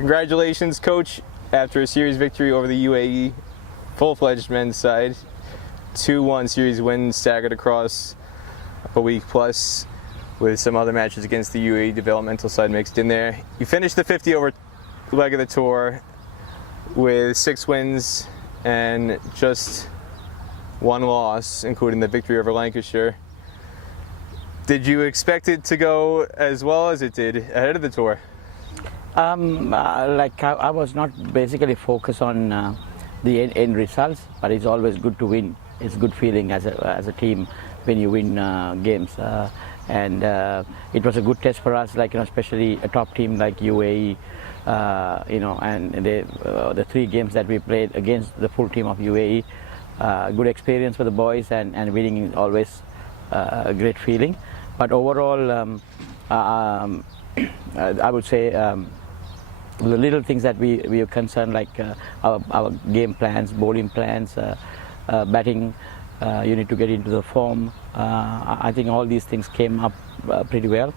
Congratulations, Coach, after a series victory over the UAE full-fledged men's side. 2-1 series win staggered across a week plus with some other matches against the UAE developmental side mixed in there. You finished the 50 over leg of the tour with 6 wins and just 1 loss, including the victory over Lancashire. Did you expect it to go as well as it did ahead of the tour? I was not basically focused on the end results, but it's always good to win. It's good feeling as a team when you win games, and it was a good test for us. Especially a top team like UAE, and the 3 games that we played against the full team of UAE. Good experience for the boys, and winning is always a great feeling. But overall, I would say the little things that we are concerned, like our game plans, bowling plans, batting, you need to get into the form. I think all these things came up pretty well.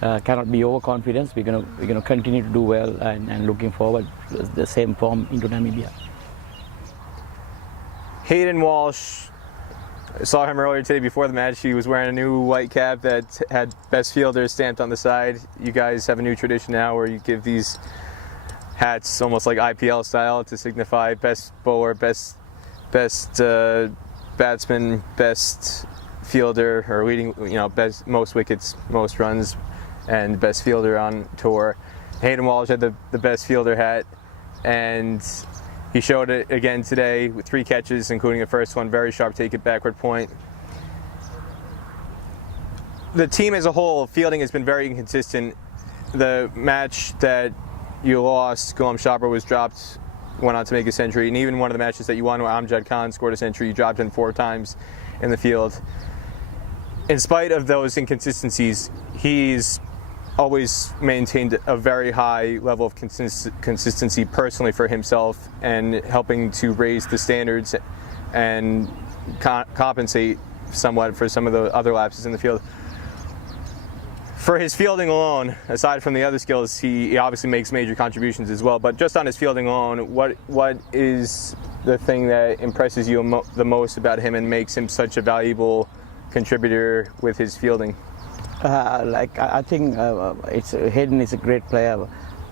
Cannot be overconfident. We're gonna continue to do well, and looking forward to the same form into Namibia. Hayden Walsh, I saw him earlier today before the match. He was wearing a new white cap that had best fielder stamped on the side. You guys have a new tradition now where you give these hats almost like IPL style to signify best bowler, best batsman, best fielder, or leading, best, most wickets, most runs, and best fielder on tour. Hayden Walsh had the best fielder hat, and he showed it again today with 3 catches, including the first one, very sharp take at backward point. The team as a whole, fielding has been very inconsistent. The match that you lost, Ghulam Chopra was dropped, went on to make a century, and even one of the matches that you won where Amjad Khan scored a century, you dropped in 4 times in the field. In spite of those inconsistencies, he's always maintained a very high level of consistency personally for himself, and helping to raise the standards and compensate somewhat for some of the other lapses in the field. For his fielding alone, aside from the other skills, he obviously makes major contributions as well, but just on his fielding alone, what is the thing that impresses you the most about him and makes him such a valuable contributor with his fielding? I think Hayden is a great player,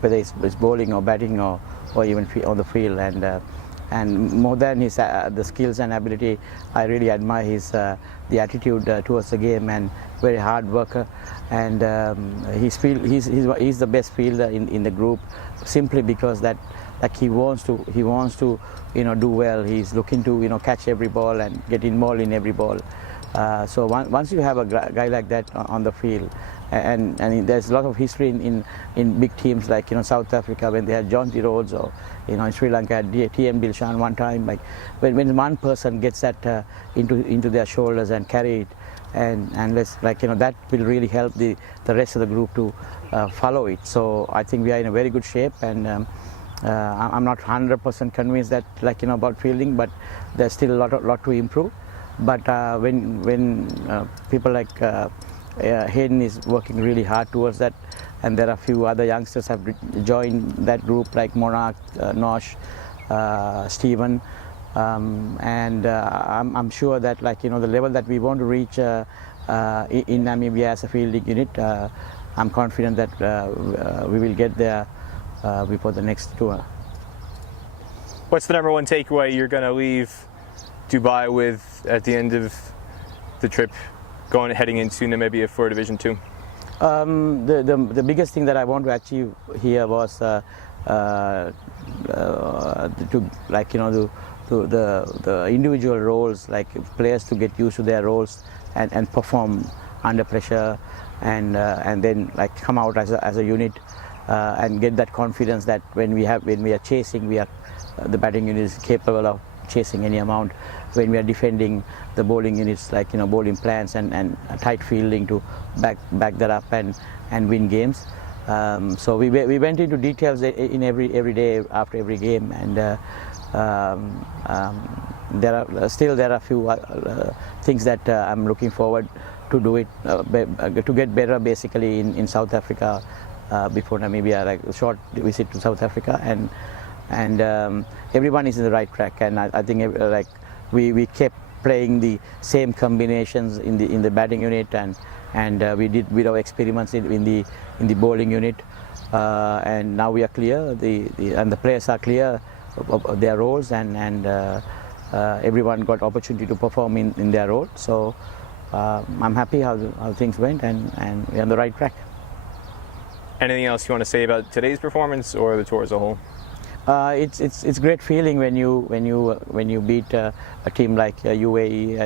whether it's bowling or batting or even on the field, and more than his the skills and ability, I really admire his the attitude towards the game, and very hard worker, and he's the best fielder in the group, simply because that he wants to do well. He's looking to catch every ball and get involved in every ball. So once you have a guy like that on the field, and there's a lot of history in big teams like South Africa when they had John T. Rhodes, or in Sri Lanka had T.M. Dilshan one time. Like when one person gets that into their shoulders and carry it, and that will really help the rest of the group to follow it. So I think we are in a very good shape, and I'm not 100% convinced that about fielding, but there's still a lot to improve. But when people like Hayden is working really hard towards that, and there are a few other youngsters have joined that group like Monarch, Nosh, Stephen, and I'm sure that the level that we want to reach in Namibia as a fielding unit, I'm confident that we will get there before the next tour. What's the #1 takeaway you're going to leave Dubai with at the end of the trip, heading into Namibia for Division Two? The biggest thing that I want to achieve here was the individual roles, like players to get used to their roles and perform under pressure, and then come out as a unit, and get that confidence that when we are chasing, the batting unit is capable of chasing any amount. When we are defending, the bowling units bowling plans and tight fielding to back that up and win games. So we went into details in every day after every game, and there are a few things that I'm looking forward to do it to get better basically in South Africa before Namibia, like a short visit to South Africa, and everyone is in the right track. And I think like we kept playing the same combinations in the batting unit, and we did with our experiments in the bowling unit, and now we are clear. And the players are clear of their roles, and everyone got opportunity to perform in their role. So I'm happy how things went, and we're on the right track. Anything else you want to say about today's performance or the tour as a whole? It's great feeling when you beat a team like UAE,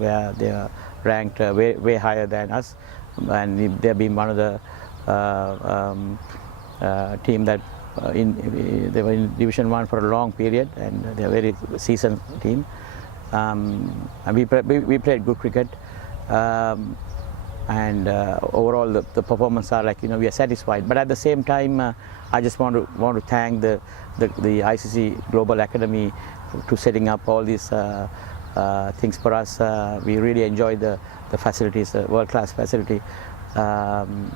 where they are ranked way higher than us, and they've been one of the team that they were in Division One for a long period, and they're a very seasoned team. And we played good cricket. And overall the performance are like, we are satisfied, but at the same time I just want to thank the ICC Global Academy to setting up all these things for us. We really enjoyed the facilities, the world-class facility, and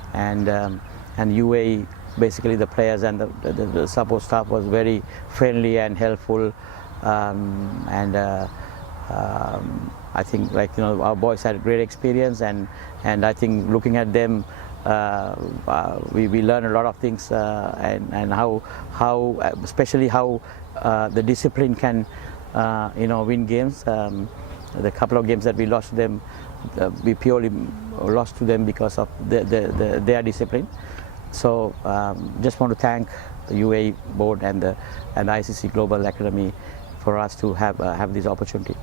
UAE, basically the players and the support staff was very friendly and helpful, and I think our boys had a great experience, and I think looking at them, we learn a lot of things, and how especially how the discipline can win games. The couple of games that we lost to them, we purely lost to them because of their discipline. So just want to thank the UAE board and the ICC Global Academy for us to have this opportunity.